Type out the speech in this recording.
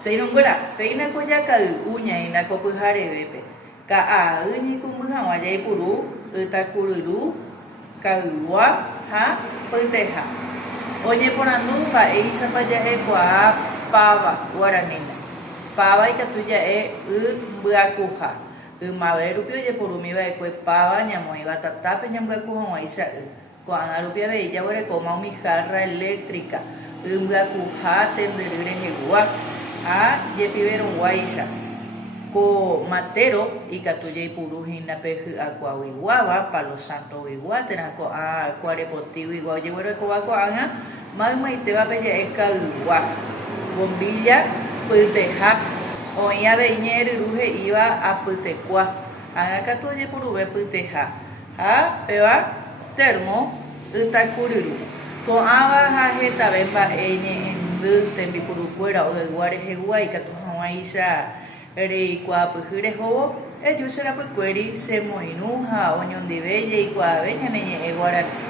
Seirongora, peina koyaka uña ina kopyharevépe. Ka'aýniko hag̃ua jaipuru, ytakururu, ka'ygua ha pyteha. Oñeporandu mba'éichapa ja'ekuaa páva guaraníme. Páva ikatu ja'e mbyakuha. Ymave rupi ojeporumiva'ekue páva ñamoĩva tatápe ñambyaku hag̃uáicha ko'ág̃a rupi avei jaguerekóma umi jarra eléctrica ymbyakuha tendyry rehegua ha jepiverõguáicha ko matero ikatu jaipuruhína pe hy'akuãguiguáva palo santo guigua térã ko'ã kuarepotĩ guigua ojeguerekóva ko'ág̃a maymaitévape ja'e ka'ygua bombilla pyteha oĩ avei ñe'ẽryru he'íva apytekua ág̃akatu ojeporuve pyteha ha péva termo ytakururu ko'ãva ha hetave mba'e ñe'ẽndy tembipurukuéra ogaygua rehegua ikatu hag̃uáicha reikuaapyhy rehóvo eju cherapykuéri chemoirũ ha oñondive jaikuaave ñane ñe'ẽ Guarani.